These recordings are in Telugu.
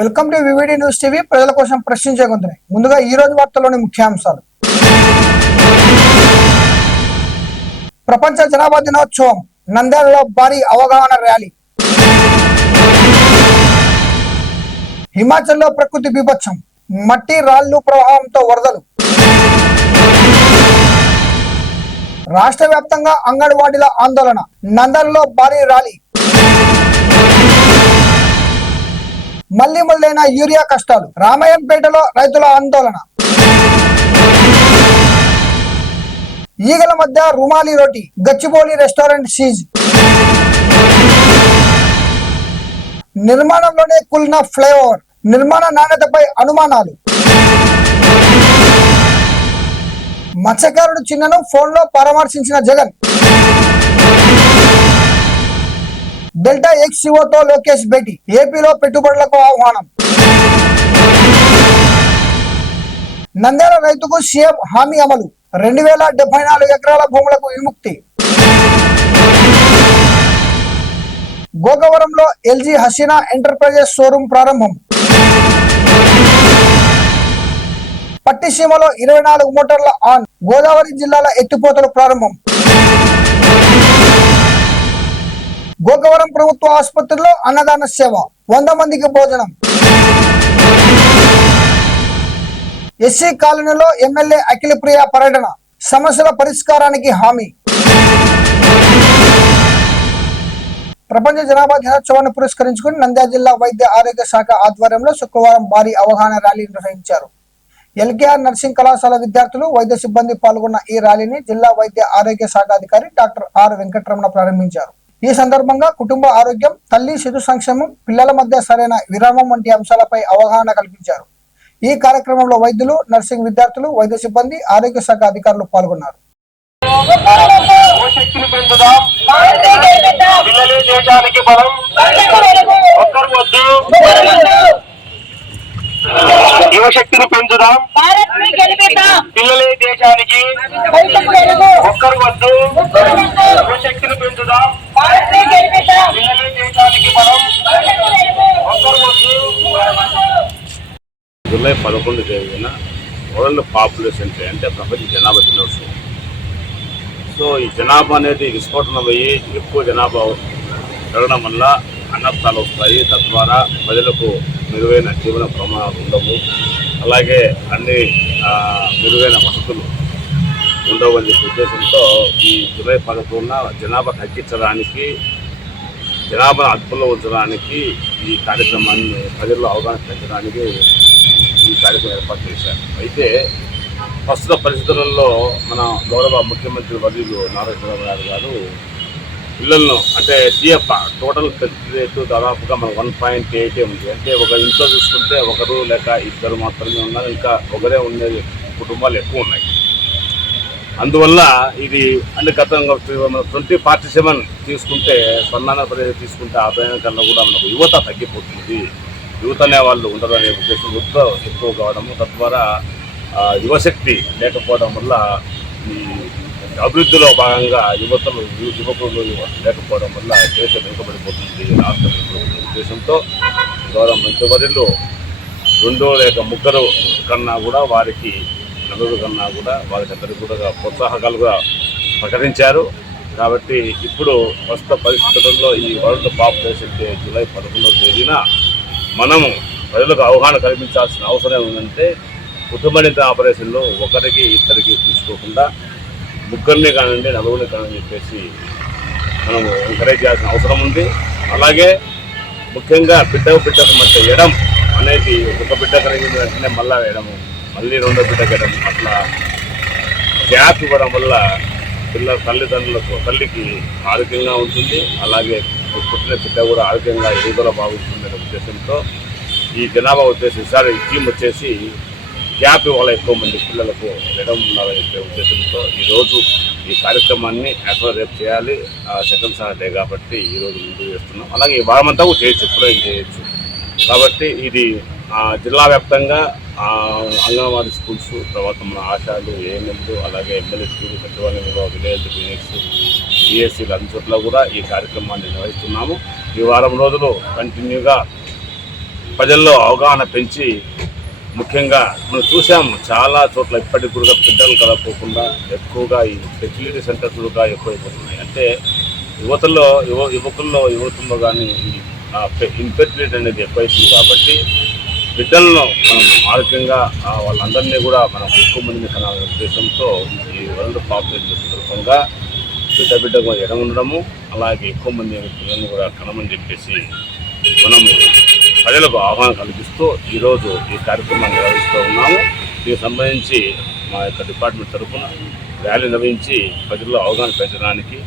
Welcome to VVD news TV. ప్రజల కోసం ప్రశ్నించే గొంతునే. ముందుగా ఈ రోజు వార్తల్లోని ముఖ్యాంశాలు. ప్రపంచ జనాభా దినోత్సవం, నంద్యాలలో భారీ అవగాహన ర్యాలీ. హిమాచల్లో ప్రకృతి బీభత్సం, మట్టి రాళ్లు ప్రవాహంతో వరదలు. రాష్ట్ర వ్యాప్తంగా అంగన్వాడీల ఆందోళన, నంద్యాలలో భారీ ర్యాలీ. మళ్లీ మొదలైన యూరియా కష్టాలు, రామాయంపేటలో రైతుల ఆందోళన. ఈగల మధ్య రుమాలి రోటీ, గచ్చిబౌలి రెస్టారెంట్ సీజ్. నిర్మాణంలోనే కూలిన ఫ్లైఓవర్, నిర్మాణ నాణ్యతపై అనుమానాలు. మత్స్యకారుడు చిన్నను ఫోన్లో పరామర్శించిన జగన్. డెల్టా ఎక్స్సీఓతో లోకేష్ భేటీ, ఏపీలో పెట్టుబడులకు ఆహ్వానం. నంద్యాల రైతుకు సీఎం హామీ అమలు, 2074 ఎకరాల భూములకు విముక్తి. గోగవరంలో ఎల్జీ హసీనా ఎంటర్ప్రైజెస్ షోరూం ప్రారంభం. పట్టిసీమలో 24 మోటార్ల ఆన్, గోదావరి జిల్లాల ఎత్తిపోతలు ప్రారంభం. గోగవరం ప్రభుత్వ ఆసుపత్రిలో అన్నదాన సేవ, 100 మందికి భోజనం. ఎస్సీ కాలనీలో ఎమ్మెల్యే అఖిలప్రియ పర్యటన, సమస్యల పరిష్కారానికి హామీ. ప్రపంచ జనాభా దినోత్సవాన్ని పురస్కరించుకుని నంద్యాల జిల్లా వైద్య ఆరోగ్య శాఖ ఆధ్వర్యంలో శుక్రవారం భారీ అవగాహన ర్యాలీ నిర్వహించారు. ఎల్కేఆర్ నర్సింగ్ కళాశాల విద్యార్థులు, వైద్య సిబ్బంది పాల్గొన్న ఈ ర్యాలీని జిల్లా వైద్య ఆరోగ్య శాఖ అధికారి డాక్టర్ ఆర్ వెంకటరమణ ప్రారంభించారు. ఈ సందర్భంగా కుటుంబ ఆరోగ్యం, తల్లి శిశు సంక్షేమం, పిల్లల మధ్య సరైన విరామం వంటి అంశాలపై అవగాహన కల్పించారు. ఈ కార్యక్రమంలో వైద్యులు, నర్సింగ్ విద్యార్థులు, వైద్య సిబ్బంది, ఆరోగ్య శాఖ అధికారులు పాల్గొన్నారు. యువశక్తిని పెంచుదాం, పిల్లలే దేశానికి, ఒక్కరు వద్దు. యువశక్తిని పెంచుదాం, పిల్లలే దేశానికి మనం, ఒక్కరు వద్దు. జూలై 11 జరిగిన వరల్డ్ పాపులేషన్ డే, అంటే ప్రపంచ జనాభా దినోత్సవం. సో ఈ జనాభా అనేది విస్ఫోటనమయ్యి ఎక్కువ జనాభా పెరగడం వల్ల అనర్థాలు వస్తాయి. తద్వారా ప్రజలకు మెరుగైన జీవన ప్రమాణాలు ఉండవు, అలాగే అన్ని మెరుగైన వసతులు ఉండవు అనే ఉద్దేశంతో ఈ జూలై 11న జనాభా తగ్గించడానికి, జనాభాను అదుపులో ఉంచడానికి ఈ కార్యక్రమాన్ని ప్రజల్లో అవగాహన పెంచడానికి ఈ కార్యక్రమం ఏర్పాటు చేశారు. అయితే ప్రస్తుత పరిస్థితులలో మన గౌరవ ముఖ్యమంత్రి వర్యులు నారా చంద్రబాబు నాయుడు గారు పిల్లలను, అంటే సిఎఫ్ టోటల్ రేటు దాదాపుగా మన 1.8 ఉంది. అంటే ఒక ఇంట్లో చూసుకుంటే ఒకరు లేక ఇద్దరు మాత్రమే ఉన్నారు, ఇంకా ఒకరే ఉండే కుటుంబాలు ఎక్కువ ఉన్నాయి. అందువల్ల ఇది అంటే గతంగా 2047 తీసుకుంటే, స్వర్ణాంధ్ర ప్రదేశ్ తీసుకుంటే ఆదాయం కన్నా కూడా మనకు యువత తగ్గిపోతుంది, యువత అనే వాళ్ళు ఉండరు అనే ఉద్దేశం యువత ఎక్కువ కావడము, తద్వారా యువశక్తి లేకపోవడం వల్ల ఈ అభివృద్ధిలో భాగంగా యువకులు లేకపోవడం వల్ల దేశం వెనుకబడిపోతుంది రాష్ట్ర ఉద్దేశంతో గౌరవ మంత్రివర్యులు 2 లేక 3 కన్నా కూడా వారికి, నలుగురు కన్నా కూడా వారికి అందరికీ కూడా ప్రోత్సాహకాలుగా ప్రకటించారు. కాబట్టి ఇప్పుడు ప్రస్తుత పరిస్థితుల్లో ఈ వరల్డ్ పాపులేషన్ డే జూలై 11వ తేదీన మనము ప్రజలకు అవగాహన కల్పించాల్సిన అవసరం ఏంటంటే, కుటుంబనిత ఆపరేషన్లో ఒకరికి ఇద్దరికి తీసుకోకుండా 3 కానివ్వండి, 4 కానివ్వండి చెప్పేసి మనము ఎంకరేజ్ చేయాల్సిన అవసరం ఉంది. అలాగే ముఖ్యంగా బిడ్డకు మధ్య ఎడం అనేది, ఒక బిడ్డ కలిగిన వెంటనే మళ్ళీ ఎడము, మళ్ళీ 2వ బిడ్డకు ఎడము, అట్లా గ్యాప్ ఇవ్వడం వల్ల తల్లిదండ్రులకు, తల్లికి ఆరోగ్యంగా ఉంటుంది, అలాగే పుట్టిన బిడ్డ కూడా ఆరోగ్యంగా ఎదుగుదల బాగుంటుందనే ఉద్దేశంతో ఈ జనాభా ఉద్దేశం ఈసారి ఈ థీమ్ వచ్చేసి గ్యాప్ ఇవ్వాలి, ఎక్కువ మంది పిల్లలకు ఎడం ఉండాలని చెప్పే ఉద్దేశంతో ఈరోజు ఈ కార్యక్రమాన్ని యాక్చువల్ రేపు చేయాలి. సెకండ్ సాటర్డే కాబట్టి ఈరోజు ముందు చేస్తున్నాం. అలాగే ఈ వారమంతా కూడా చేయొచ్చు, ఎప్పుడైనా చేయొచ్చు. కాబట్టి ఇది జిల్లా వ్యాప్తంగా అంగన్వాడీ స్కూల్స్, తర్వాత మన ఆశాలు, ఏఎన్ఎంలు, అలాగే ఎమ్మెల్యే స్కూల్, సచివాలయంలో విలేజ్ క్లినిక్స్, బిఎస్సీలు అన్ని చోట్ల కూడా ఈ కార్యక్రమాన్ని నిర్వహిస్తున్నాము. ఈ వారం రోజులు కంటిన్యూగా ప్రజల్లో అవగాహన పెంచి ముఖ్యంగా మనం చూసాం చాలా చోట్ల ఇప్పటికి కూడా బిడ్డలు కలపకుండా ఎక్కువగా ఈ ఫెసిలిటీ సెంటర్స్ కూడా ఎక్కువైపోతున్నాయి. అంటే యువతుల్లో కానీ ఇన్ఫెర్టిలిటీ అనేది ఎక్కువైతుంది. కాబట్టి బిడ్డలను మనం ఆరోగ్యంగా వాళ్ళందరినీ కూడా మనం ఎక్కువ మందిని కనాలనే ఉద్దేశంతో ఈ వరల్డ్ పాపులేషన్ సందర్భంగా బిడ్డగా ఎడ ఉండడము, అలాగే ఎక్కువ మంది పిల్లల్ని కూడా కనమని చెప్పేసి మనము ప్రజలకు ఆహ్వానం కల్పిస్తూ ఈరోజు ఈ కార్యక్రమాన్ని నిర్వహిస్తూ ఉన్నాము. దీనికి సంబంధించి మా యొక్క డిపార్ట్మెంట్ తరఫున ర్యాలీ నిర్వహించి ప్రజల్లో అవగాహన పెంచడానికి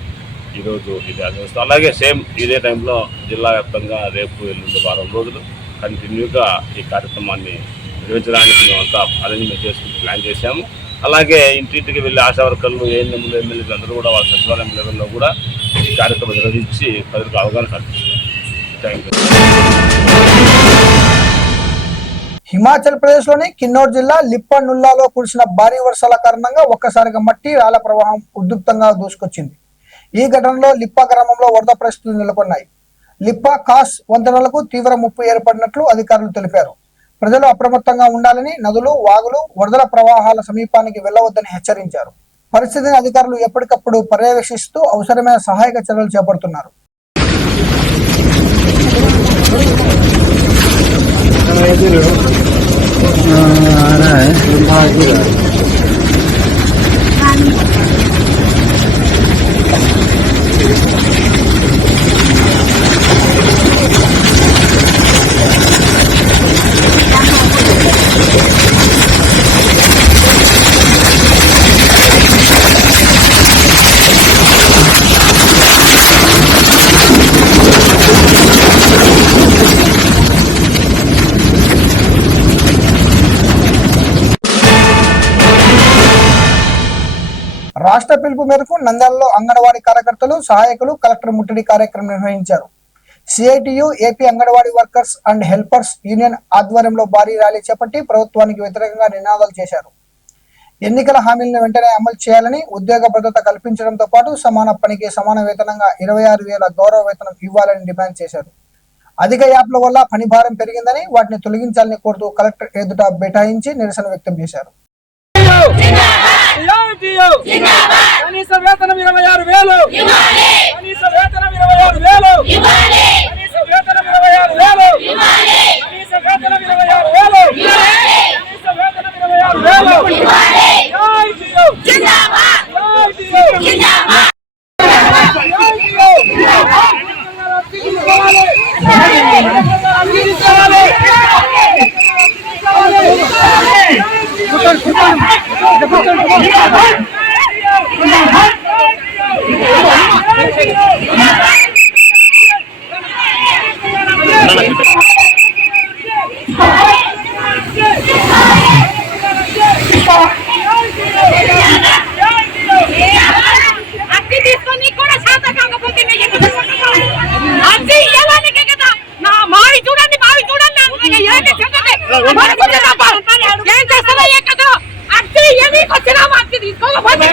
ఈరోజు ఇది నిర్వహిస్తాం. అలాగే సేమ్ ఇదే టైంలో జిల్లా వ్యాప్తంగా రేపు ఎల్లుండి వారం రోజులు కంటిన్యూగా ఈ కార్యక్రమాన్ని నిర్వహించడానికి మేమంతా అరేంజ్మెంట్ చేసుకుని ప్లాన్ చేశాము. అలాగే ఇంటింటికి వెళ్ళి ఆశా వర్కర్లు, ఏఎన్ఎంలు, ఎమ్మెల్యేలు అందరూ కూడా వాళ్ళ సచివాలయం లెవెల్లో కూడా ఈ కార్యక్రమం నిర్వహించి ప్రజలకు అవగాహన కల్పిస్తారు. Thank you. హిమాచల్ ప్రదేశ్ లోని కిన్నౌర్ జిల్లా లిప్పనుల్లాలో కురిసిన భారీ వర్షాల కారణంగా ఒక్కసారిగా మట్టి రాళ్ల ప్రవాహం ఉధృతంగా దూసుకొచ్చింది. ఈ ఘటనలో లిప్పా గ్రామంలో వరద పరిస్థితులు నెలకొన్నాయి. లిప్పా కాస్ వంతెనలకు తీవ్ర ముప్పు ఏర్పడినట్లు అధికారులు తెలిపారు. ప్రజలు అప్రమత్తంగా ఉండాలని, నదులు, వాగులు, వరదల ప్రవాహాల సమీపానికి వెళ్లవద్దని హెచ్చరించారు. పరిస్థితిని అధికారులు ఎప్పటికప్పుడు పర్యవేక్షిస్తూ అవసరమైన సహాయక చర్యలు చేపడుతున్నారు. రాష్ట్ర పిలుపు మేరకు నంద్యాలలో అంగన్వాడీ కార్యకర్తలు, సహాయకులు కలెక్టర్ ముట్టడి కార్యక్రమం నిర్వహించారు. CITU, AP anganwadi workers and helpers union ఆధ్వర్యంలో భారీ ర్యాలీ చేపట్టి ప్రభుత్వానికి వ్యతిరేకంగా నినాదాలు చేశారు. ఎన్నికల హామీలను వెంటనే అమలు చేయాలని, ఉద్యోగ భద్రత కల్పించడంతో పాటు సమాన పనికి సమాన వేతనంగా 26,000 గౌరవ వేతనం ఇవ్వాలని డిమాండ్ చేశారు. అధిక యాప్ల వల్ల పని భారం పెరిగిందని, వాటిని తొలగించాలని కోరుతూ కలెక్టర్ ఎదుట బైఠాయించి నిరసన వ్యక్తం చేశారు. కనీస వేతనం 26,000, కనీస వేతనం 26,000, కనీస వేతనం 26,000, కనీస వేతనం 26,000, కనీస వేతనం 26,000. జిందాబాద్ జిందాబాద్. అద్దె తీసుకొని కూడా శాతం కాకపోతే అద్దె ఇవ్వడానికే కదా. నా మావి చూడండి, మావి చూడండి, ఏం చేస్తారో ఏ కదా. అద్దె ఏమీకి వచ్చినాము, అద్దె తీసుకోకపోతే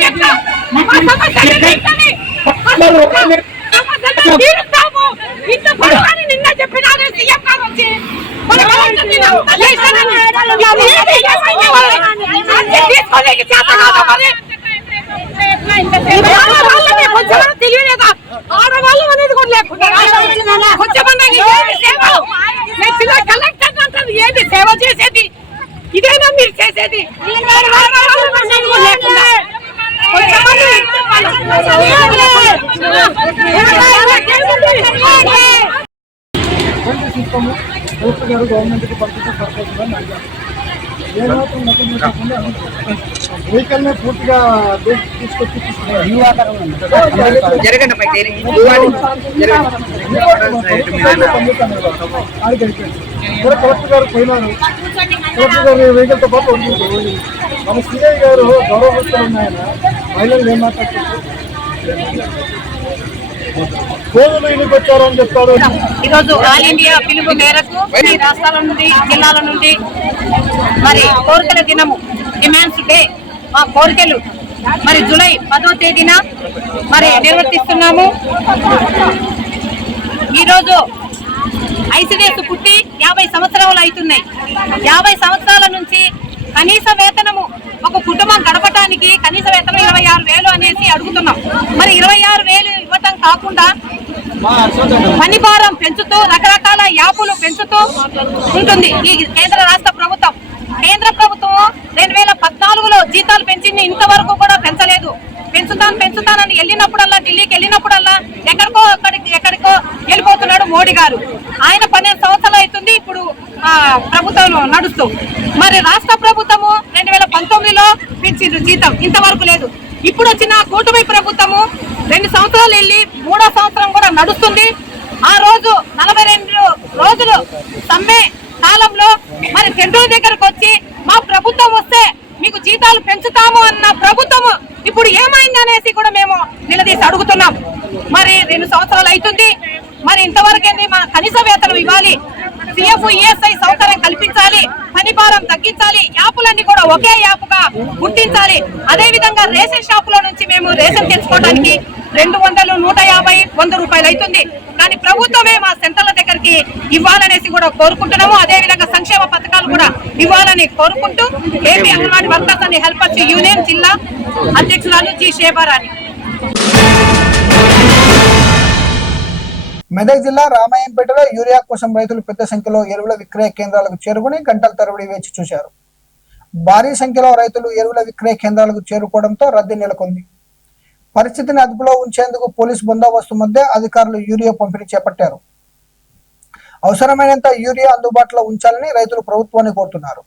తీరుస్తాము. ఇంత పడుకొని నిన్న చెప్పినారే సీఎం గారు వచ్చి తీసుకోలేక చేత కాదా మరి. తెలియలేదా ఆడవాళ్ళు అనేది కూడా లేకుండా కలెక్టర్ అంటారు. ఏంటి సేవ చేసేది? ఇదేనా మీరు చేసేది? వెహికల్ పూర్తిగా తీసుకొచ్చి కలెక్టర్ గారు పోయినారు. కలెక్టర్ గారు వెహికల్తో పాటు మన సిఐ గారు గౌరవ ఉన్నాయన మహిళలు ఏం మాట్లాడుతున్నారు? ఈరోజు ఆల్ ఇండియా పిలుపు మేరకు రాష్ట్రాల నుండి, జిల్లాల నుండి మరి కోరికల దినము, డిమాండ్స్ డే, మా కోరికలు మరి జూలై 10వ తేదీన మరి నిర్వర్తిస్తున్నాము. ఈరోజు ఐసిడిఎస్ పుట్టి 50 సంవత్సరాలు అవుతున్నాయి. 50 సంవత్సరాల నుంచి కనీస వేతనము ఒక కుటుంబం గడపడానికి కనీస వేతనం 26,000 అనేసి అడుగుతున్నాం. మరి 26,000 ఇవ్వటం కాకుండా పని భారం పెంచుతూ రకరకాల యాపులు పెంచుతూ ఉంటుంది ఈ కేంద్ర రాష్ట్ర ప్రభుత్వం. కేంద్ర ప్రభుత్వం 2014లో జీతాలు పెంచింది, ఇంతవరకు కూడా పెంచలేదు. పెంచుతానని వెళ్ళినప్పుడల్లా, ఢిల్లీకి వెళ్ళినప్పుడల్లా ఎక్కడికో వెళ్ళిపోతున్నాడు మోడీ గారు. ఆయన 12 సంవత్సరాలు అవుతుంది ఇప్పుడు ప్రభుత్వం నడుస్తూ. మరి రాష్ట్ర ప్రభుత్వము 2019లో పెంచింది జీతం, ఇంతవరకు లేదు. ఇప్పుడు వచ్చిన కూటమి ప్రభుత్వము 2 సంవత్సరాలు వెళ్ళి 3వ సంవత్సరం కూడా నడుస్తుంది. ఆ రోజు 42 రోజులు సమ్మె కాలంలో మరి సెంట్రల్ దగ్గరకు వచ్చి మా ప్రభుత్వం వస్తే మీకు జీతాలు పెంచుతాము అన్న ప్రభుత్వము ఇప్పుడు ఏమైంది అనేసి కూడా మేము నిలదీసి అడుగుతున్నాం. మరి 2 సంవత్సరాలు అవుతుంది, మరి ఇంతవరకు మన కనీస వేతనం ఇవ్వాలి, సిఎఫ్ ఈఎస్ఐ సౌకర్యం కల్పించాలి, పని భారం తగ్గించాలి, యాపులన్నీ కూడా ఒకే యాపుగా గుర్తించాలి. అదే విధంగా రేషన్ షాపులో నుంచి మేము రేషన్ తెచ్చుకోవడానికి 200, 150, 100 రూపాయలు అవుతుంది. కానీ ప్రభుత్వమే మా సెంటర్ల దగ్గరికి ఇవ్వాలనేసి కూడా కోరుకుంటున్నాము. అదే విధంగా సంక్షేమ పథకాలు కూడా ఇవ్వాలని కోరుకుంటూ AP anganwadi workers and helpers union జిల్లా అధ్యక్షురాలు జి శేభారాణి. మెదక్ జిల్లా రామాయంపేటలో యూరియా కోసం రైతులు పెద్ద సంఖ్యలో ఎరువుల విక్రయ కేంద్రాలకు చేరుకుని గంటల తరబడి వేచి చూశారు. భారీ సంఖ్యలో రైతులు ఎరువుల విక్రయ కేంద్రాలకు చేరుకోవడంతో రద్దీ నెలకొంది. పరిస్థితిని అదుపులో ఉంచేందుకు పోలీసు బందోబస్తు మధ్య అధికారులు యూరియా పంపిణీ చేపట్టారు. అవసరమైనంత యూరియా అందుబాటులో ఉంచాలని రైతులు ప్రభుత్వాన్ని కోరుతున్నారు.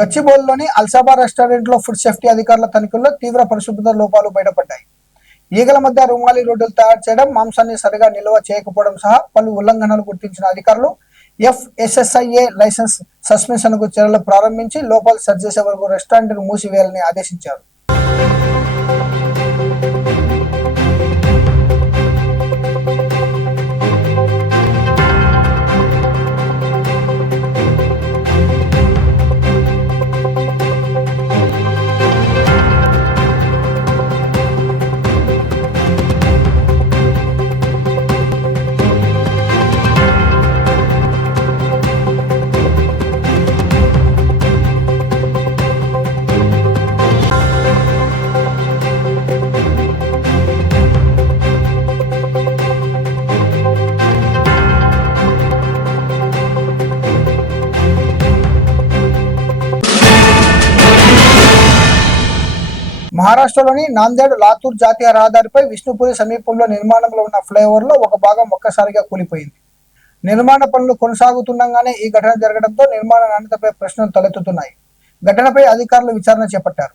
గచ్చిబౌలిలోని అల్సాబా రెస్టారెంట్ లో ఫుడ్ సేఫ్టీ అధికారుల తనిఖీల్లో తీవ్ర పరిశుభ్రత లోపాలు బయటపడ్డాయి. ఈగల మధ్య రుమాలి రోడ్డులు తయారు చేయడం, మాంసాన్ని సరిగా నిల్వ చేయకపోవడం సహా పలు ఉల్లంఘనలు గుర్తించిన అధికారులు FSSAI లైసెన్స్ సస్పెన్షన్ కు చర్యలు ప్రారంభించి లోపాలు సరిచేసే వరకు రెస్టారెంట్ ను మూసివేయాలని ఆదేశించారు. మహారాష్ట్రలోని నాందేడ్ లాతూర్ జాతీయ రహదారిపై విష్ణుపురి సమీపంలో నిర్మాణంలో ఉన్న ఫ్లైఓవర్ లో ఒక భాగం ఒక్కసారిగా కూలిపోయింది. నిర్మాణ పనులు కొనసాగుతుండగానే ఈ ఘటన జరగడంతో నిర్మాణ నాణ్యతపై ప్రశ్నలు తలెత్తుతున్నాయి. ఘటనపై అధికారులు విచారణ చేపట్టారు.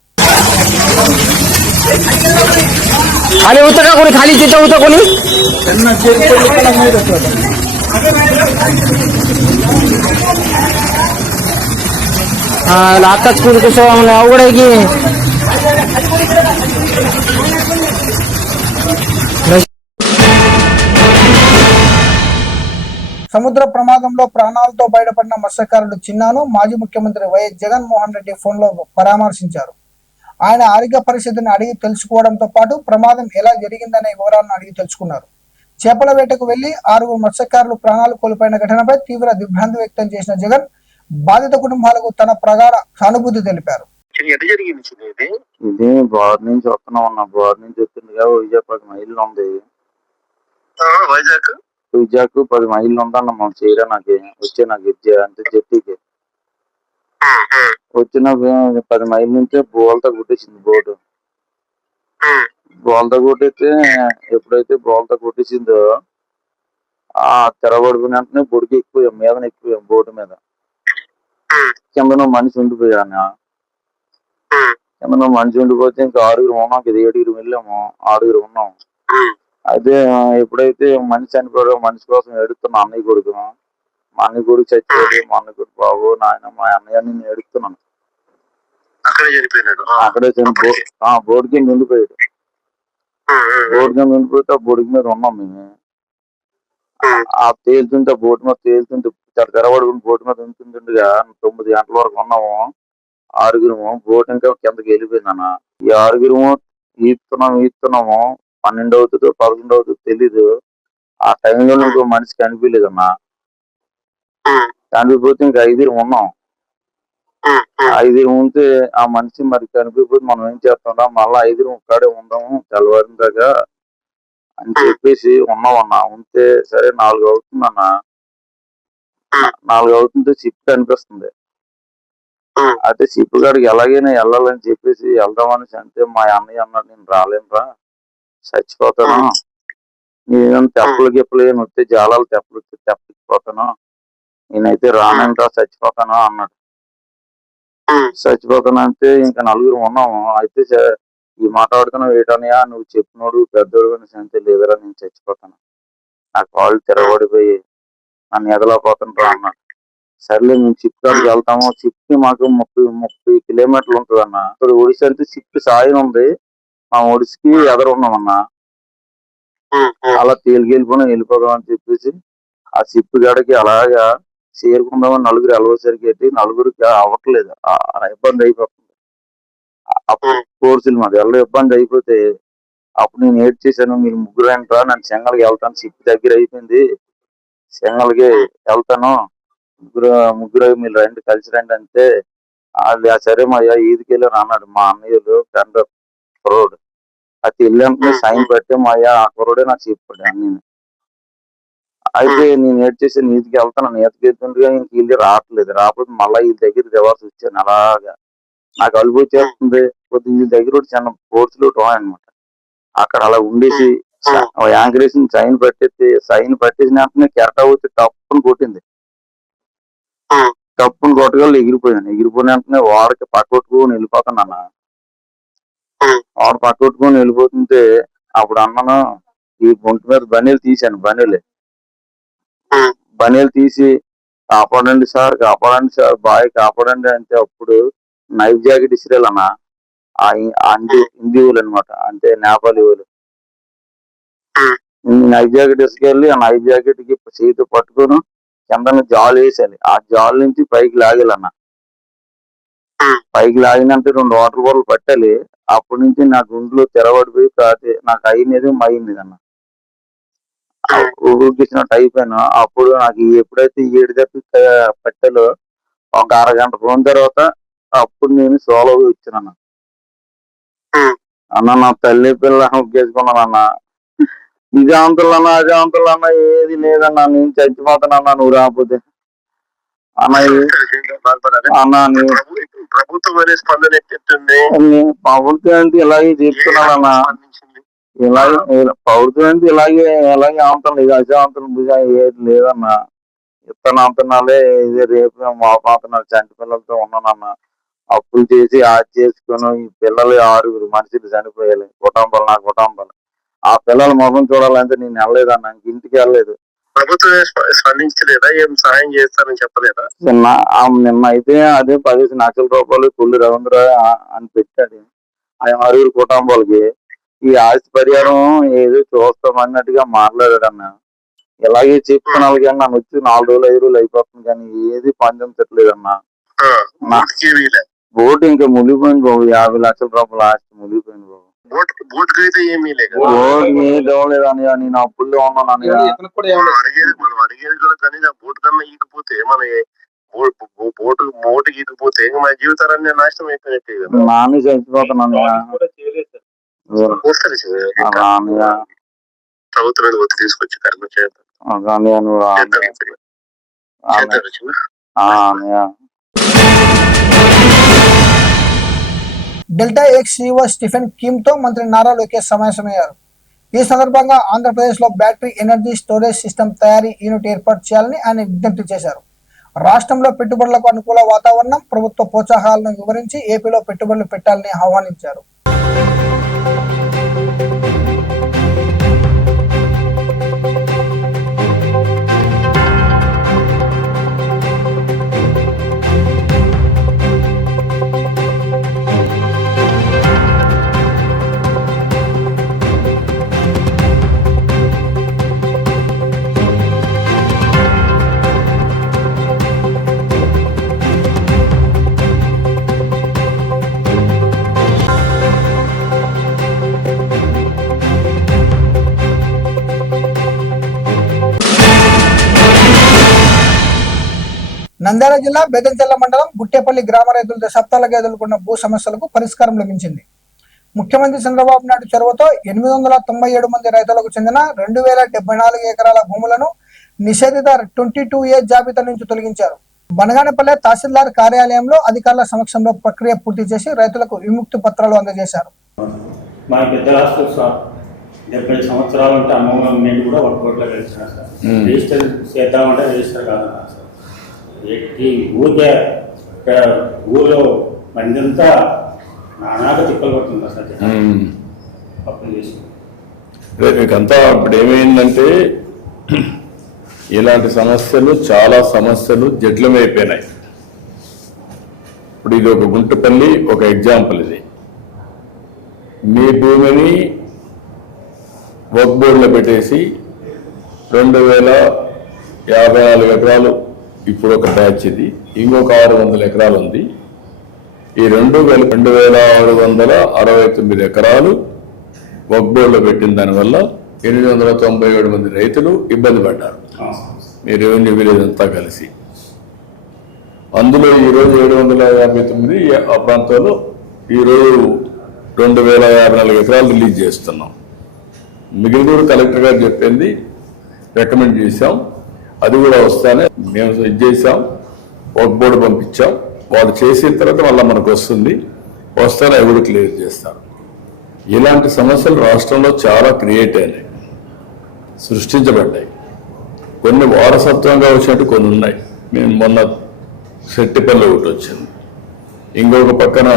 సముద్ర ప్రమాదంలో ప్రాణాలతో బయటపడిన మత్స్యకారుడు చిన్నాను మాజీ ముఖ్యమంత్రి వైఎస్ జగన్మోహన్ రెడ్డి ఫోన్లో పరామర్శించారు. ఆయన ఆరోగ్య పరిస్థితిని అడిగి తెలుసుకోవడంతో పాటు ప్రమాదం ఎలా జరిగిందనే వివరాలను అడిగి తెలుసుకున్నారు. చేపల వేటకు వెళ్లి 6 మత్స్యకారులు ప్రాణాలు కోల్పోయిన ఘటనపై తీవ్ర దిగ్భ్రాంతి వ్యక్తం చేసిన జగన్ బాధిత కుటుంబాలకు తన ప్రగాఢ సానుభూతి తెలిపారు. ఇది బోర్ నుంచి వస్తున్నా బోర్ నుంచి వస్తుందిగా విజయపట్నం ఇల్లు ఉంది. వైజాగ్ విజాకు 10 మైళ్ళు ఉంటాను మనం చేయరా నాకు వచ్చే నాకు అంటే జట్టికి వచ్చిన 10 మైళ్ళ నుంచే బోల్తా కొట్టేసింది బోటు. బోల్తా కొట్టేస్తే ఎప్పుడైతే బోల్తా కొట్టేసిందో ఆ తెరబడిపోయిన వెంటనే బొడికి ఎక్కువ మీదన ఎక్కువ బోటు మీద కిందన మనిషి ఉండిపోయాను. కిందన మనిషి ఉండిపోతే ఇంకా 6 ఉన్నాం కదా, 7 వెళ్ళాము, 6 ఉన్నాం. అయితే ఎప్పుడైతే మనిషి చనిపోయాడో మనిషి కోసం ఏడుతున్నా అన్నయ్య కొడుకు. మా అన్నయ్య కొడుకు చచ్చిపోయాడు, మా అన్నయ్య కొడుకు బాబు నాయన మా అన్నయ్య నేను ఏడుస్తున్నాను. అక్కడే బోర్డు కింద ఉండిపోయాడు. బోర్డు కింద ఉండిపోతే ఆ బోర్డు మీద ఉన్నాం మేము. ఆ తేలుతుంటే బోటు మీద తేలుతుంటే తెరబడుకుని బోటు మీద ఉంటుండగా 9 గంటల వరకు ఉన్నాము. 6 బోటు ఇంకా కిందకి వెళ్ళిపోయిందన్న. ఈ 6 ఈస్తున్నాము 12 అవుతుందో 11 అవుతుందో తెలీదు. ఆ టైంలో ఇంకో మనిషి కనిపించలేదన్నా. కనిపిపోతే ఇంకా 5 ఉన్నాం. 5 ఉంటే ఆ మనిషి మరి కనిపిపోతే మనం ఏం చేస్తాం, మళ్ళా 5 ఒక్కడే ఉందాము తెల్లవారిన దాకా అని చెప్పేసి ఉన్నామన్నా. ఉంటే సరే 4 అవుతుందన్న. 4 అవుతుంటే షిప్ కనిపిస్తుంది. అయితే షిప్ కాడికి ఎలాగైనా వెళ్ళాలని చెప్పేసి వెళ్దామని అంటే మా అన్నయ్య అన్నాడు, నేను రాలేనురా చచ్చిపోతాను, నేను తెప్పలు గిప్పలు ఏమి వస్తే జాలాలు తెప్పలు వస్తే తెప్పకిపోతాను, నేనైతే రానంటా చచ్చిపోతాను అన్నాడు. చచ్చిపోతాను అంటే ఇంకా 4 ఉన్నాము. అయితే ఈ మాట్లాడుతున్నావు ఏటనయా, నువ్వు చెప్పినోడు పెద్దోడు అని అంటే లేదరా నేను చచ్చిపోతాను, నా కాళ్ళు తిరగబడిపోయి నన్ను ఎదలేకపోతాను రా అన్నాడు. సర్లే మేము షిప్ కాడికి వెళ్తాము. షిప్ కి మాకు 30 కిలోమీటర్లు ఉంటుంది అన్న. ఇప్పుడు ఒడిశా అంటే షిప్ సాయం ఉంది, మా ఒడిసికి ఎదరు ఉన్నామన్నా. అలా వెళ్ళిపోదాం అని చెప్పేసి ఆ షిప్ కాడికి అలాగా చేరుకుందామని 4 వెళ్ళవసరికి 4 అవ్వట్లేదు, ఇబ్బంది అయిపోతుంది. అప్పుడు కోర్సులు మాది వెళ్ళడం ఇబ్బంది అయిపోతే అప్పుడు నేను ఏడ్ చేశాను, మీరు 3 అంటారా నన్ను చెంగల్కి వెళ్తాను, షిప్ దగ్గర అయిపోయింది చెంగల్కి వెళ్తాను, ముగ్గురు మీరు రండి కలిసి రండి అంటే వాళ్ళు సరే మా ఈదికి వెళ్ళాను అన్నాడు. మా అన్నయ్యలు ఫ్రెండ్ కుర్రోడు అది వెళ్ళామంటే సైన్ పెట్టి మా ఆ కుర్రోడే నాకు చెప్పాడు అన్ని. అయితే నేను ఏడ్ చేసి నీతికి వెళ్తాను, ఈతకి వెళ్తుండగా ఇంక వీళ్ళు రాకపోతే మళ్ళీ వీళ్ళ దగ్గర దివాల్సి వచ్చాను. అలాగా నాకు అలుపు వచ్చేస్తుంది. కొద్దిగా వీళ్ళ దగ్గర చిన్న కోర్సులు అనమాట. అక్కడ అలా ఉండేసి యాంకరేషన్ సైన్ పట్టేసిన వెంటనే కెరట వచ్చి తప్పుని కొట్టింది. తప్పుని కొట్టగలు ఎగిరిపోయిన వెంటనే వాడికి పక్కకొట్టుకుని వెళ్ళిపోతాను. వాడు పక్కకొట్టుకుని వెళ్ళిపోతుంటే అప్పుడు అన్నాను ఈ బొంటి మీద బనీలు తీశాను. బనీలు తీసి కాపాడండి సార్ బాయ్ కాపాడండి అంటే అప్పుడు నైఫ్ జాకెట్ ఇసిరేయాలన్న. హిందీ వాళ్ళు అనమాట, అంటే నేపాలి వాళ్ళు. నైఫ్ జాకెట్ ఇసుకెళ్ళి ఆ నైఫ్ జాకెట్ కి చేతి పట్టుకొని కింద జాలు వేసాలి. ఆ జాలు నుంచి పైకి లాగేయాలన్న. పైకి లాగినంటే 2 వాటర్ బాటిల్ పట్టాలి. అప్పటి నుంచి నా గుండెలో తెరబడిపోయి నాకు అయినది మైంది అన్న. ఊపిరికిచ్చినట్టు అయిపోయాను. అప్పుడు నాకు ఎప్పుడైతే 7 దప్పి పట్టాలో ఒక అరగంట పోయిన తర్వాత అప్పుడు నేను సోలో ఇచ్చాను అన్న. నా తల్లి పిల్ల ఒకేసుకున్నాను అన్న. ఇదే అంతులన్నా ఏది లేదన్నా, నేను చచ్చిపోతానన్నా నువ్వు రాకపోతే అన్న. ప్రభుత్వం అనే స్పందన చెప్తుంది. ప్రభుత్వం అంటే ఇలాగే చెప్తున్నానన్నా, ప్రభుత్వం అంటే ఇలాగే అంతం ఇది అశాంతం ఏది లేదన్నా. ఇత్తనం అంతనాలే ఇది రేపు మోపాతున్నారు. చంటి పిల్లలతో ఉన్నానన్నా. అప్పులు చేసి చేసుకుని ఈ పిల్లలు 6 మనుషులు చనిపోయాలి. నా కుటుంబాలు ఆ పిల్లల ముఖం చూడాలంటే నేను వెళ్ళలేదన్నా, ఇంటికి వెళ్ళలేదు. ప్రభుత్వం స్పందించలేదా, ఏం సహాయం చేస్తారని చెప్పలేదా? నిన్న అయితే అదే 15 లక్షల రూపాయలు కొల్లు రవీంద్ర అని పెట్టాడు ఆ 6 కుటుంబాలకి. ఈ ఆస్తి పరిహారం ఏదో చూస్తామన్నట్టుగా మాట్లాడాడన్న. ఇలాగే చెప్తున్నాను కానీ నన్ను వచ్చి 4 రోజులు 5 రోజులు అయిపోతుంది కానీ ఏది పంచట్లేదన్నా. బోటు ఇంకా మునిగిపోయింది బాబు, 50 లక్షల రూపాయల ఆస్తి మునిగిపోయింది బాబు. బోట్ అయితే ఏమీ లేదు, నేను అప్పుల్లో ఉన్నాను. మనం అడిగేది కూడా కానీ బోటు కన్నా ఈకపోతే మన బోటు ఈకపోతే మన జీవితాలన్నీ నాశనం అయిపోయినట్టే కదా. నాన్న చచ్చిపోతున్నాను. ప్రభుత్వాన్ని తీసుకొచ్చి కర్మ చేద్దాం. కానీ నువ్వు అన్నయ్య delta X CEO Stephen Kim తో మంత్రి నారా లోకేష్ సమావేశమయ్యారు. ఈ సందర్భంగా ఆంధ్రప్రదేశ్ లో బ్యాటరీ ఎనర్జీ స్టోరేజ్ సిస్టమ్ తయారీ యూనిట్ ఏర్పాటు చేయాలని ఆయన విజ్ఞప్తి చేశారు. రాష్ట్రంలో పెట్టుబడులకు అనుకూల వాతావరణం, ప్రభుత్వ ప్రోత్సాహాలను వివరించి ఏపీలో పెట్టుబడులు పెట్టాలని ఆహ్వానించారు. నంద్యాల జిల్లా బేతంచెర్ల మండలం గుట్టేపల్లి గ్రామ రైతుల దశాబ్దాలుగా ఎదుర్కొన్న భూ సమస్యలకు పరిష్కారం లభించింది. ముఖ్యమంత్రి చంద్రబాబు నాయుడు చొరవతో 897 మంది రైతులకు చెందిన 2074 ఎకరాల భూములను నిషేధిత 22A జాబితా నుంచి తొలగించారు. బనగానపల్లె తహసీల్దార్ కార్యాలయంలో అధికారుల సమక్షంలో ప్రక్రియ పూర్తి చేసి రైతులకు విముక్తి పత్రాలు అందజేశారు. మా పెద్ద రాష్ట్ర 70 సంవత్సరాలు అంటే అమ్మమ్మ నేను కూడా 1 కోట్ల గెలిచిన సార్. రిజిస్టర్ చేద్దామంటే రిజిస్టర్ కాదు సార్. ఈ ఊళ్ళో మందంతా నానాక తిప్పలు పడుతుందా సార్ అప్పులు చేసి. మీకంతా ఇప్పుడు ఏమైందంటే ఇలాంటి సమస్యలు చాలా సమస్యలు జటిలమైపోయినాయి. ఇప్పుడు ఇది ఒక గుంటపల్లి ఒక ఎగ్జాంపుల్. ఇది మీ భూమిని వర్క్ బోర్డులో పెట్టేసి 2054 ఎకరాలు ఇప్పుడు ఒక బ్యాచ్, ఇది ఇంకొక 600 ఎకరాలు ఉంది. ఈ 2669 ఎకరాలు వర్క్ బోర్డులో పెట్టిన దానివల్ల 897 మంది రైతులు ఇబ్బంది పడ్డారు. మీ రెవెన్యూ విలేజ్ అంతా కలిసి. అందులో ఈరోజు 759 ఆ ప్రాంతంలో ఈరోజు 2054 ఎకరాలు రిలీజ్ చేస్తున్నాం. మిగిలిన కలెక్టర్ గారు చెప్పింది రికమెండ్ చేశాం. అది కూడా వస్తానే మేము ఇది చేసాం, వర్క్ బోర్డు పంపించాం. వాళ్ళు చేసిన తర్వాత మళ్ళీ మనకు వస్తుంది, వస్తానే అవి కూడా క్లియర్ చేస్తారు. ఇలాంటి సమస్యలు రాష్ట్రంలో చాలా క్రియేట్ అయినాయి, సృష్టించబడ్డాయి. కొన్ని వారసత్వంగా వచ్చినట్టు కొన్ని ఉన్నాయి. మేము మొన్న సెట్టిపల్లి ఒకటి వచ్చింది, ఇంకొక పక్కన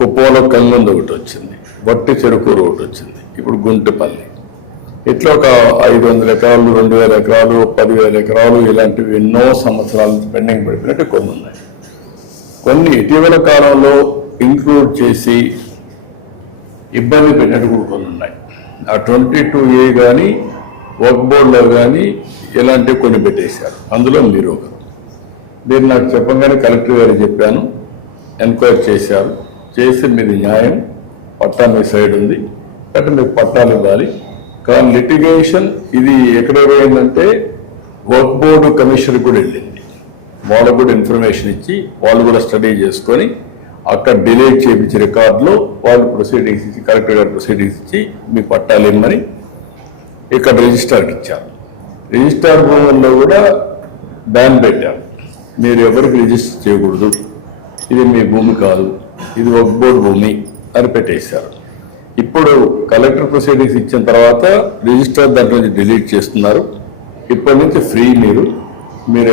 కుప్పంలో కంగుంది ఒకటి వచ్చింది, వట్టి చెరుకూరు ఒకటి వచ్చింది, ఇప్పుడు గుంటపల్లి. ఇట్లా ఒక 500 ఎకరాలు, 2000 ఎకరాలు, 10,000 ఎకరాలు ఇలాంటివి ఎన్నో సంవత్సరాల నుంచి పెండింగ్ పడిపోయినట్టు కొన్ని ఉన్నాయి. కొన్ని ఇటీవల కాలంలో ఇంక్లూడ్ చేసి ఇబ్బంది పెట్టినట్టు కూడా కొన్ని ఉన్నాయి. ఆ 22A కానీ వర్క్ బోర్డులో కానీ ఇలాంటివి కొన్ని పెట్టేశారు. అందులో మీరు ఒకరు. మీరు నాకు చెప్పగానే కలెక్టర్ గారు చెప్పాను, ఎంక్వైరీ చేశారు. చేసి మీది న్యాయం, పట్టా మీ సైడ్ ఉంది కాబట్టి మీకు పట్టాలు ఇవ్వాలి. కానీ లిటిగేషన్ ఇది ఎక్కడ పోయిందంటే వర్క్ బోర్డు కమిషన్ కూడా వెళ్ళింది. వాళ్ళకు కూడా ఇన్ఫర్మేషన్ ఇచ్చి వాళ్ళు కూడా స్టడీ చేసుకొని అక్కడ డిలీట్ చేయించి రికార్డులో వాళ్ళు ప్రొసీడింగ్స్ ఇచ్చి, కలెక్టర్ గారు ప్రొసీడింగ్స్ ఇచ్చి మీకు పట్టాలు ఇమ్మని ఇక్కడ రిజిస్టార్కి ఇచ్చారు. రిజిస్టార్ భూముల్లో కూడా బ్యాన్ పెట్టారు. మీరు ఎవరికి రిజిస్టర్ చేయకూడదు, ఇది మీ భూమి కాదు, ఇది వర్క్ బోర్డు భూమి అని పెట్టేశారు. ఇప్పుడు కలెక్టర్ ప్రొసీడింగ్స్ ఇచ్చిన తర్వాత రిజిస్టర్ దాంట్లో నుంచి డిలీట్ చేస్తున్నారు. ఇప్పటి నుంచి ఫ్రీ, మీరు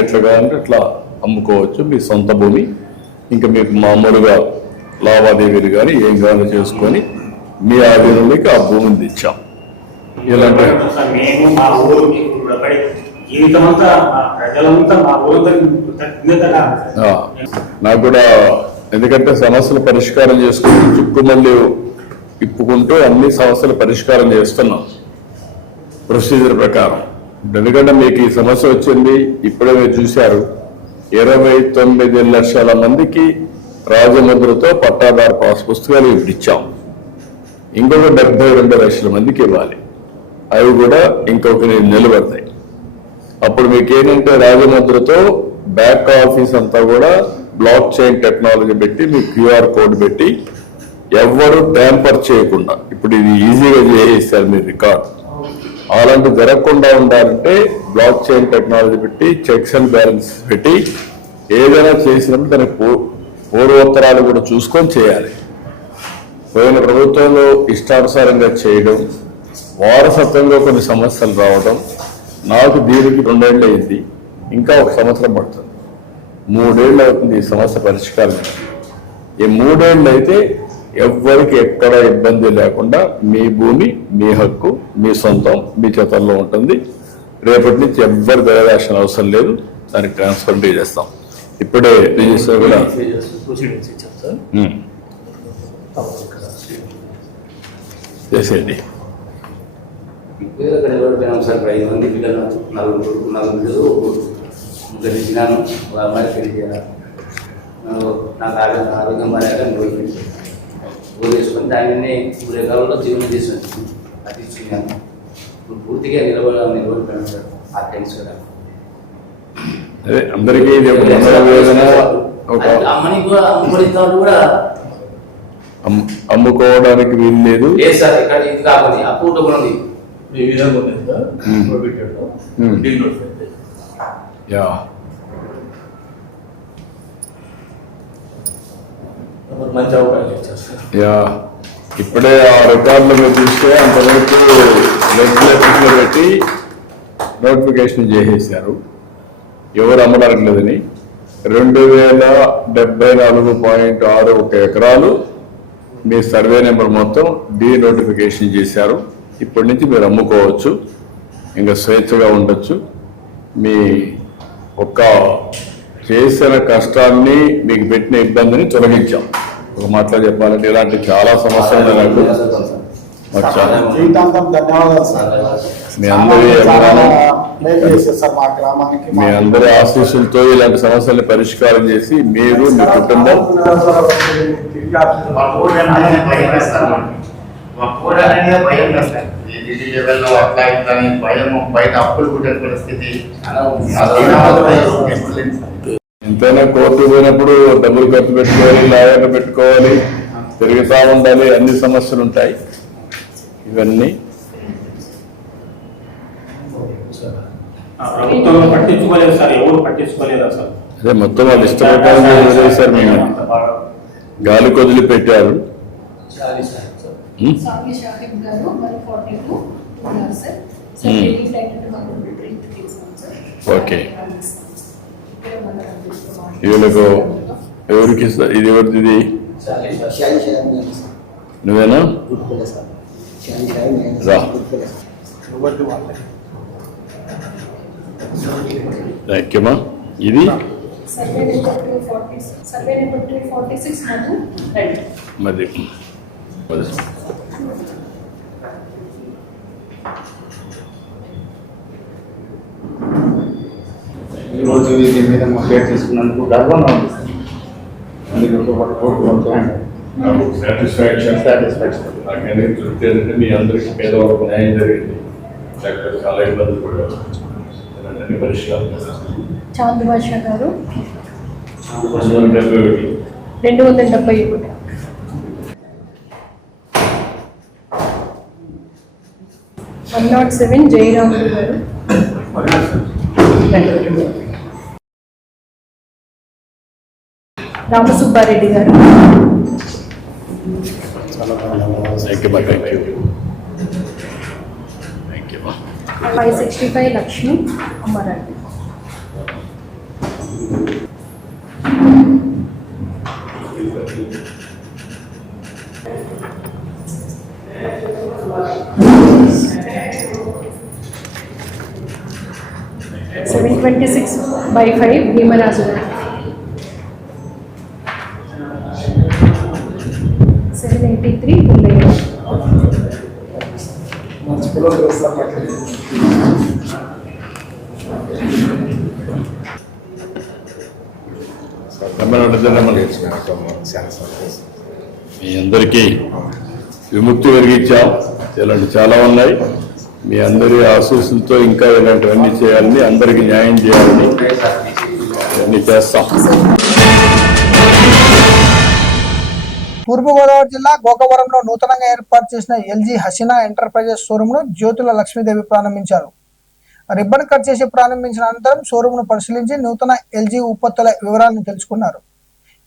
ఎట్లా కావాలంటే అట్లా అమ్ముకోవచ్చు మీ సొంత భూమి. ఇంకా మీకు మామూలుగా లావాదేవీలు కానీ ఏం కావాలో చేసుకొని మీ ఆధీనంలోకి ఆ భూమిని తెచ్చాం. ఇలాంటి మేము మా ఊరికి జీవితమంతా ప్రజలంతా మా ఊరు నాకు కూడా, ఎందుకంటే సమస్యలు పరిష్కారం చేసుకుంటూ చుక్కుమల్లి ఇప్పుకుంటూ అన్ని సమస్యలు పరిష్కారం చేస్తున్నాం ప్రొసీజర్ ప్రకారం. ఎందుకంటే మీకు ఈ సమస్య వచ్చింది, ఇప్పుడే మీరు చూశారు, 29 లక్షల మందికి రాజముద్రతో పట్టాదారు పాస్ పుస్తకాలు ఇప్పుడు ఇచ్చాం. ఇంకొక 72 లక్షల మందికి ఇవ్వాలి. అవి కూడా ఇంకొక నిలబడతాయి. అప్పుడు మీకు ఏంటంటే రాజముద్రతో బ్యాక్ ఆఫీస్ అంతా కూడా బ్లాక్ చైన్ టెక్నాలజీ పెట్టి మీకు QR కోడ్ పెట్టి ఎవ్వరు ట్యాంపర్ చేయకుండా ఇప్పుడు ఇది ఈజీగా చేసేస్తారు మీరు రికార్డ్. అలాంటి జరగకుండా ఉండాలంటే బ్లాక్ చైన్ టెక్నాలజీ పెట్టి చెక్స్ అండ్ బ్యాలెన్స్ పెట్టి ఏదైనా చేసినప్పుడు దానికి పూర్వోత్తరాలు కూడా చూసుకొని చేయాలి. పోయిన ప్రభుత్వంలో ఇష్టానుసారంగా చేయడం, వారసత్వంగా కొన్ని సమస్యలు రావడం, నాకు దీనికి 2 ఏళ్ళు అయింది, ఇంకా 1 సంవత్సరం పడుతుంది, 3 ఏళ్ళు అవుతుంది ఈ సమస్య పరిష్కారం. ఈ 3 ఏళ్ళు అయితే ఎవ్వరికి ఎక్కడ ఇబ్బంది లేకుండా మీ భూమి, మీ హక్కు, మీ సొంతం, మీ చేతల్లో ఉంటుంది. రేపటి నుంచి ఎవ్వరు దయదాల్సిన అవసరం లేదు, దానికి ట్రాన్స్ఫర్ చేస్తాం. ఇప్పుడే రిజిస్టర్ కూడా చేసేయండి. సార్ 5 మంది పిల్లలు, 4 పిల్లలు గెలిచినాను. మరి తెలియజేయాలి నాకు ఆరోగ్యం బాగా ఊరు తీసుకొని దానిని 3 ఎకరాల్లో జీవనం తీసుకొని అది ఇచ్చినాను. ఇప్పుడు పూర్తిగా నిలబడిపోయాను సార్. ఆ టెన్స్ కూడా అదే అందరికీ అమ్మని కూడా అమ్ముకోవడానికి కూడా అమ్ముకోవడానికి వీలు లేదు సార్. ఇక్కడ ఇది కావాలి ఆ పూట కూడా ఉంది. మంచి అవకాశం ఇచ్చారు. ఇప్పుడే ఆ రికార్డులు మీరు చూస్తే అంతవరకు లెజిస్లేటివ్లో పెట్టి నోటిఫికేషన్ చేసేసారు ఎవరు అమ్మడానికి లేదని. 2074.61 ఎకరాలు మీ సర్వే నెంబర్ మొత్తం నోటిఫికేషన్ చేశారు. ఇప్పటి నుంచి మీరు అమ్ముకోవచ్చు, ఇంకా స్వేచ్ఛగా ఉండొచ్చు. మీ ఒక్క చేసిన కష్టాన్ని, మీకు పెట్టిన ఇబ్బందిని తొలగించాం. ఒక మాటలో చెప్పాలంటే ఇలాంటి చాలా సమస్యలు నాకు మీ అందరి ఆశీస్సులతో ఇలాంటి సమస్యల్ని పరిష్కారం చేసి మీరు, మీ కుటుంబం ఎంతైనా కోర్టు పోయినప్పుడు డబ్బులు ఖర్చు పెట్టుకోవాలి, లాయర్లు పెట్టుకోవాలి, తిరుగుతూ ఉండాలి, అన్ని సమస్యలు ఉంటాయి. ఇవన్నీ ప్రభుత్వం పట్టించుకోలేదు సార్, ఎవరు పట్టించుకోలేదా సార్? అదే మొత్తం వాళ్ళు ఇష్టప్రకారం వదిలేశారు. మేము గాలి కొదిలి పెట్టారు. ఓకే, వీళ్ళకు ఎవరికి ఇది ఎవరిది? నువ్వేనా? రా, థ్యాంక్యూమా. ఇది మరి ఈరోజు దీని మీద మా పేరు తీసుకున్నందుకు గర్వంగా ఉంది సార్. మీ అందరికీ పేదవాళ్ళకు న్యాయం జరిగింది. చాలా ఇబ్బందులు కూడా పరిష్కారం. చాంద్ భాషా గారు 271 107 జయరాములు గారు రామసుబ్బారెడ్డి గారు 565 లక్ష్మి అమ్మారెడ్డి. $726/5 భీమరాజు గారు. 783 పుల్లయ్య. మీ అందరికీ విముక్తి కలిగించాం. ఇలాంటి చాలా ఉన్నాయి. మీ అందరి ఆశీస్సులతో ఇంకా ఇలాంటివన్నీ చేయాలని, అందరికీ న్యాయం చేయాలని అన్నీ చేస్తాం. తూర్పుగోదావరి జిల్లా గోకవరంలో నూతనంగా ఏర్పాటు చేసిన ఎల్జీ హసీనా ఎంటర్ప్రైజెస్ షోరూంను జ్యోతుల లక్ష్మీదేవి ప్రారంభించారు. రిబ్బన్ కట్ చేసి ప్రారంభించిన అనంతరం షోరూంను పరిశీలించి నూతన ఎల్జీ ఉత్పత్తుల వివరాలను తెలుసుకున్నారు.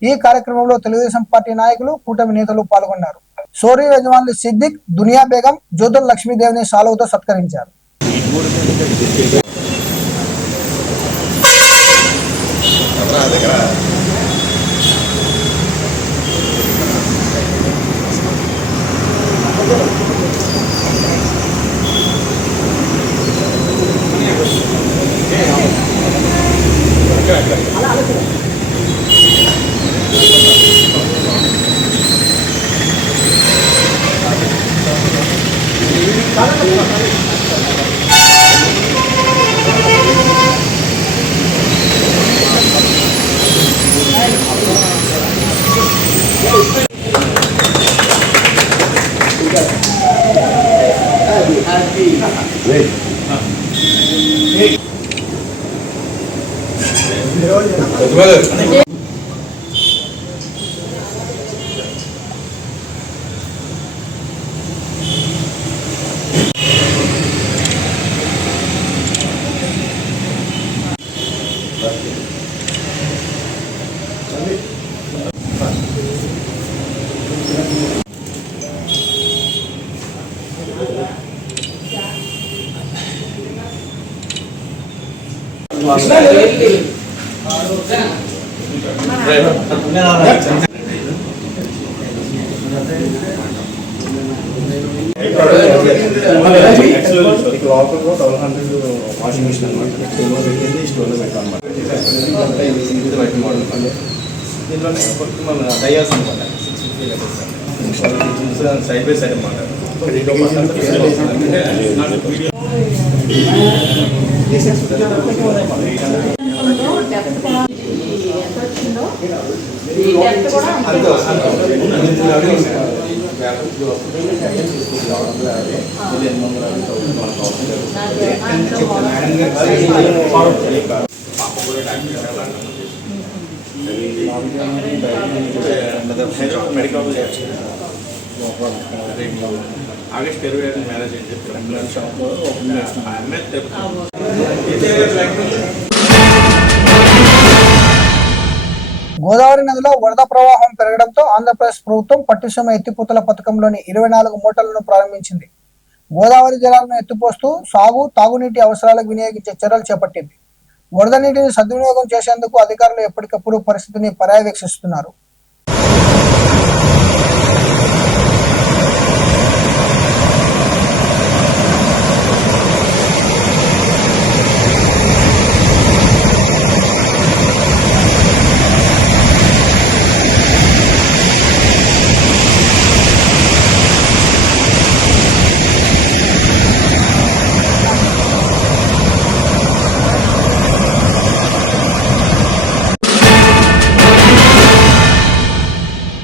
ఈ కార్యక్రమంలో తెలుగుదేశం పార్టీ నాయకులు, కూటమి నేతలు పాల్గొన్నారు. షోరూం యజమానులు సిద్దిక్, దునియా బేగం జ్యోతుల లక్ష్మీదేవిని శాలువతో సత్కరించారు. వాషింగ్ మిషన్ అనమాట. స్టోర్లో పెట్టింది స్టోర్లో పెట్టాం అనమాట. ఇది బట్టి మోడల్ అనమాట. దీంట్లోనే కొద్ది మన డయాస్ అనమాట. 650 సైడ్ బై సైడ్ అనమాట. ఆగస్ట్ 25 మ్యారేజ్ అని చెప్పి 2 లక్షల షాప్లో ఓపెన్ చేస్తాం. గోదావరి నదిలో వరద ప్రవాహం పెరగడంతో ఆంధ్రప్రదేశ్ ప్రభుత్వం పట్టిసీమ ఎత్తిపోతల పథకంలోని 24 మోటార్లను ప్రారంభించింది. గోదావరి జలాలను ఎత్తిపోస్తూ సాగు, తాగునీటి అవసరాలకు వినియోగించే చర్యలు చేపట్టింది. వరద నీటిని సద్వినియోగం చేసేందుకు అధికారులు ఎప్పటికప్పుడు పరిస్థితిని పర్యవేక్షిస్తున్నారు.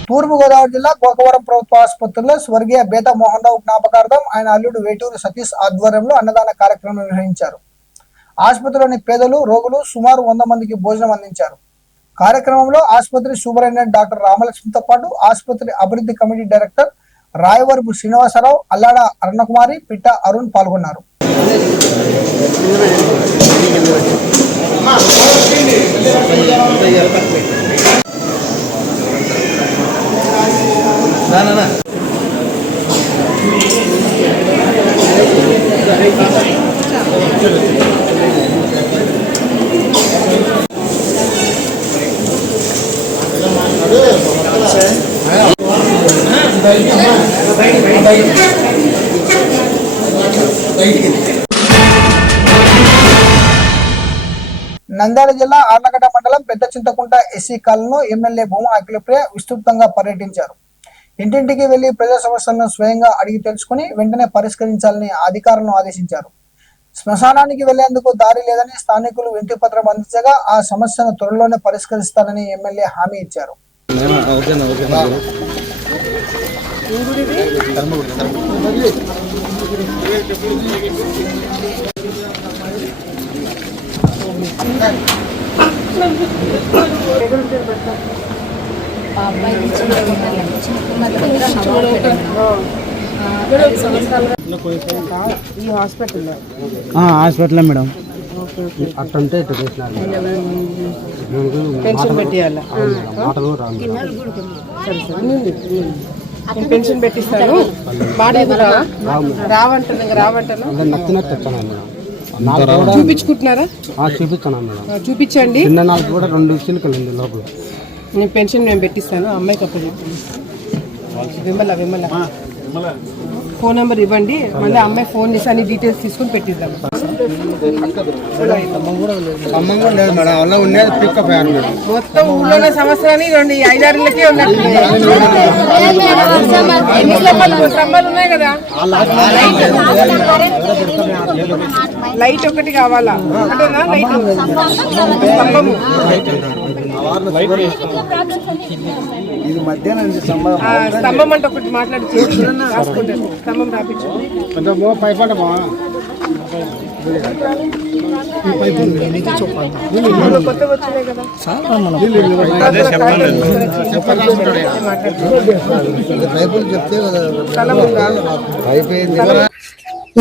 తూర్పుగోదావరి జిల్లా గోకవరం ప్రభుత్వ ఆసుపత్రిలో స్వర్గీయ బేత మోహన్ రావు జ్ఞాపకార్థం ఆయన అల్లుడు వేటూరు సతీష్ ఆధ్వర్యంలో అన్నదాన కార్యక్రమం నిర్వహించారు. ఆసుపత్రిలోని పేదలు, రోగులు సుమారు 100 మందికి భోజనం అందించారు. కార్యక్రమంలో ఆసుపత్రి సూపరింటెండెంట్ డాక్టర్ రామలక్ష్మితో పాటు ఆసుపత్రి అభివృద్ధి కమిటీ డైరెక్టర్ రాయవరపు శ్రీనివాసరావు, అల్లాడ అరుణకుమారి, పిట్ట అరుణ్ పాల్గొన్నారు. నంద్యాల జిల్లా ఆర్లగడ్డ మండలం పెద్ద చింతకుంట ఎస్సీ కాలనీలో ఎమ్మెల్యే భూమా అఖిలప్రియ విస్తృతంగా పర్యటించారు. ఇంటింటికి వెళ్లి ప్రజా సమస్యలను స్వయంగా అడిగి తెలుసుకుని వెంటనే పరిష్కరించాలని అధికారులను ఆదేశించారు. శ్మశానానికి వెళ్లేందుకు దారి లేదని స్థానికులు వినతి పత్రం అందించగా ఆ సమస్యను త్వరలోనే పరిష్కరిస్తారని ఎమ్మెల్యే హామీ ఇచ్చారు. ఈ హాస్పిటల్ హాస్పిటల్ మేడం అట్లంటే ఇట్లా చేసినారు పెన్షన్ పెట్టియాల మాటలు రాదు నేను పెన్షన్ పెట్టిస్తాను బాడీ రావంటాను రావంటాను నచ్చినట్టు తెచ్చాను చూపించుకుంటున్నారా చూపిస్తాను మేడం చూపించండి చిన్న నాలుగు కూడా 2 చిలుకలు ఉంది లోపల నేను పెన్షన్ మేము పెట్టిస్తాను అమ్మాయికి అప్పుడు చెప్పండి విమల ఫోన్ నెంబర్ ఇవ్వండి మళ్ళీ అమ్మాయి ఫోన్ చేసి అన్ని డీటెయిల్స్ తీసుకొని పెట్టిద్దాం ఖమ్మం కూడా లేదు మేడం అలా ఉండేది పికప్ అయ్యారు మేడం మొత్తం ఊళ్ళో సంవత్సరానికి 5-6 ఉన్నాయి స్తంభాలు ఉన్నాయి కదా లైట్ ఒకటి కావాలా అంటేనా లైట్ ఇది మధ్యాహ్నం స్తంభం అంటే ఒకటి మాట్లాడి రాసుకుంటాను స్తంభం రాపించు కొంచెం పైపడమా కొత్త వచ్చినాయి కదా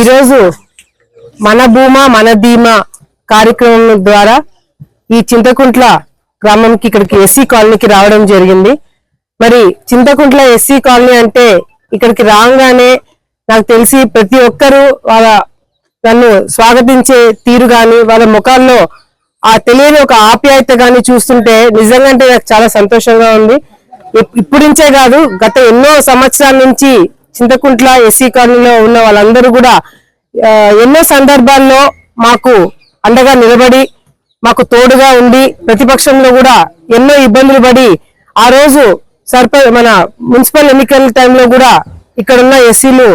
ఈరోజు మన భూమా మన ధీమా కార్యక్రమం ద్వారా ఈ చింతకుంట్ల గ్రామంకి ఇక్కడికి ఎస్సీ కాలనీకి రావడం జరిగింది. మరి చింతకుంట్ల ఎస్సీ కాలనీ అంటే ఇక్కడికి రాగానే నాకు తెలిసి ప్రతి ఒక్కరూ వాళ్ళ నన్ను స్వాగతించే తీరు గాని వాళ్ళ ముఖాల్లో ఆ తెలియని ఒక ఆప్యాయత గాని చూస్తుంటే నిజంగా అంటే నాకు చాలా సంతోషంగా ఉంది. ఇప్పుడు నుంచే కాదు గత ఎన్నో సంవత్సరాల నుంచి చింతకుంట్ల ఎస్సీ కాలనీలో ఉన్న వాళ్ళందరూ కూడా ఎన్నో సందర్భాల్లో మాకు అండగా నిలబడి మాకు తోడుగా ఉండి ప్రతిపక్షంలో కూడా ఎన్నో ఇబ్బందులు పడి ఆ రోజు మన మున్సిపల్ ఎన్నికల టైంలో కూడా ఇక్కడున్న ఎస్సీలు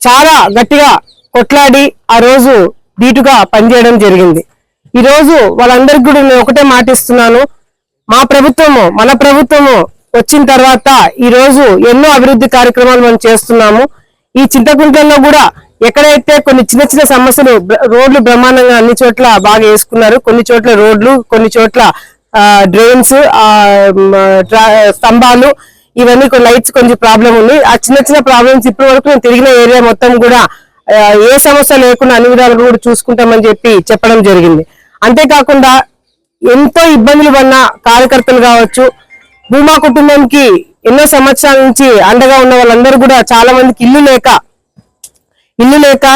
చాలా గట్టిగా కొట్లాడి ఆ రోజు ధీటుగా పనిచేయడం జరిగింది. ఈ రోజు వాళ్ళందరికీ కూడా నేను ఒకటే మాటిస్తున్నాను, మా ప్రభుత్వము మన ప్రభుత్వము వచ్చిన తర్వాత ఈ రోజు ఎన్నో అభివృద్ధి కార్యక్రమాలు మనం చేస్తున్నాము. ఈ చింతకుంటల్లో కూడా ఎక్కడైతే కొన్ని చిన్న చిన్న సమస్యలు రోడ్లు బ్రహ్మాండంగా అన్ని చోట్ల బాగా వేసుకున్నారు, కొన్ని చోట్ల రోడ్లు, కొన్ని చోట్ల డ్రైన్స్, స్తంభాలు, ఇవన్నీ కొన్ని లైట్స్ కొంచెం ప్రాబ్లం ఉంది. ఆ చిన్న చిన్న ప్రాబ్లమ్స్ ఇప్పటి వరకు నేను తిరిగిన ఏరియా మొత్తం కూడా ఏ సమస్య లేకుండా అన్ని విధాలుగా కూడా చూసుకుంటామని చెప్పడం జరిగింది. అంతేకాకుండా ఎంతో ఇబ్బందులు పడిన కార్యకర్తలు కావచ్చు, భూమా కుటుంబానికి ఎన్నో సంవత్సరాల నుంచి అండగా ఉన్న వాళ్ళందరూ కూడా చాలా మందికి ఇల్లు లేక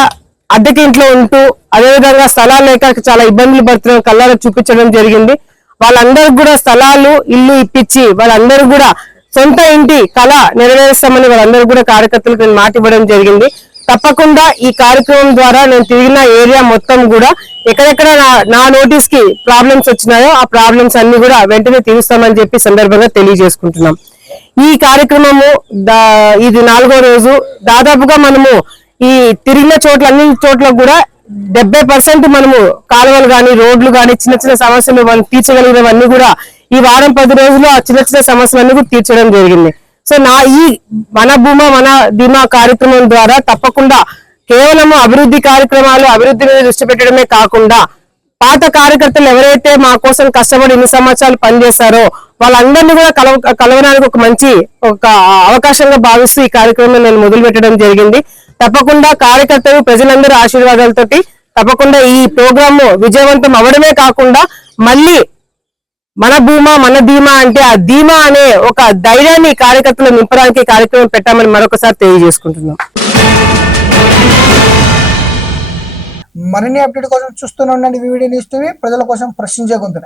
అద్దెకి ఇంట్లో ఉంటూ అదేవిధంగా స్థలాలు లేక చాలా ఇబ్బందులు పడుతున్న కళ్ళారా చూపించడం జరిగింది. వాళ్ళందరూ కూడా స్థలాలు ఇల్లు ఇప్పించి వాళ్ళందరూ కూడా సొంత ఇంటి కళ నెరవేరుస్తామని వాళ్ళందరూ కూడా కార్యకర్తలకు నేను మాట ఇవ్వడం జరిగింది. తప్పకుండా ఈ కార్యక్రమం ద్వారా నేను తిరిగిన ఏరియా మొత్తం కూడా ఎక్కడెక్కడ నా నోటీస్ కి ప్రాబ్లమ్స్ వచ్చినాయో ఆ ప్రాబ్లమ్స్ అన్ని కూడా వెంటనే తీరుస్తామని చెప్పి సందర్భంగా తెలియజేసుకుంటున్నాం. ఈ కార్యక్రమము ఇది 4వ రోజు. దాదాపుగా మనము ఈ తిరిగిన చోట్ల అన్ని చోట్ల కూడా 70% మనము కాలువలు గాని రోడ్లు గాని చిన్న చిన్న సమస్యలు మనం తీర్చగలిగినవన్నీ కూడా ఈ వారం 10 రోజులు ఆ చిన్న చిన్న సమస్యలన్నీ కూడా తీర్చడం జరిగింది. సో ఈ మన భూమా మన ధీమా కార్యక్రమం ద్వారా తప్పకుండా కేవలం అభివృద్ధి కార్యక్రమాలు అభివృద్ధి మీద దృష్టి పెట్టడమే కాకుండా పాత కార్యకర్తలు ఎవరైతే మా కోసం కష్టపడి ఇన్ని సంవత్సరాలు పనిచేస్తారో వాళ్ళందరినీ కూడా కలవడానికి ఒక మంచి అవకాశంగా భావిస్తూ ఈ కార్యక్రమం నేను మొదలు పెట్టడం జరిగింది. తప్పకుండా కార్యకర్తలు ప్రజలందరూ ఆశీర్వాదాలతోటి తప్పకుండా ఈ ప్రోగ్రామ్ విజయవంతం అవడమే కాకుండా మళ్ళీ మన భూమా మన ధీమా అంటే ఆ ధీమా అనే ఒక ధైర్యాన్ని కార్యకర్తలు నింపడానికి కార్యక్రమం పెట్టామని మరొకసారి తెలియజేసుకుంటున్నాం. మరిన్ని అప్డేట్ కోసం చూస్తూనే ఉండండి వివిడి న్యూస్ టీవీ, ప్రజల కోసం ప్రశ్నించే గొంతునే.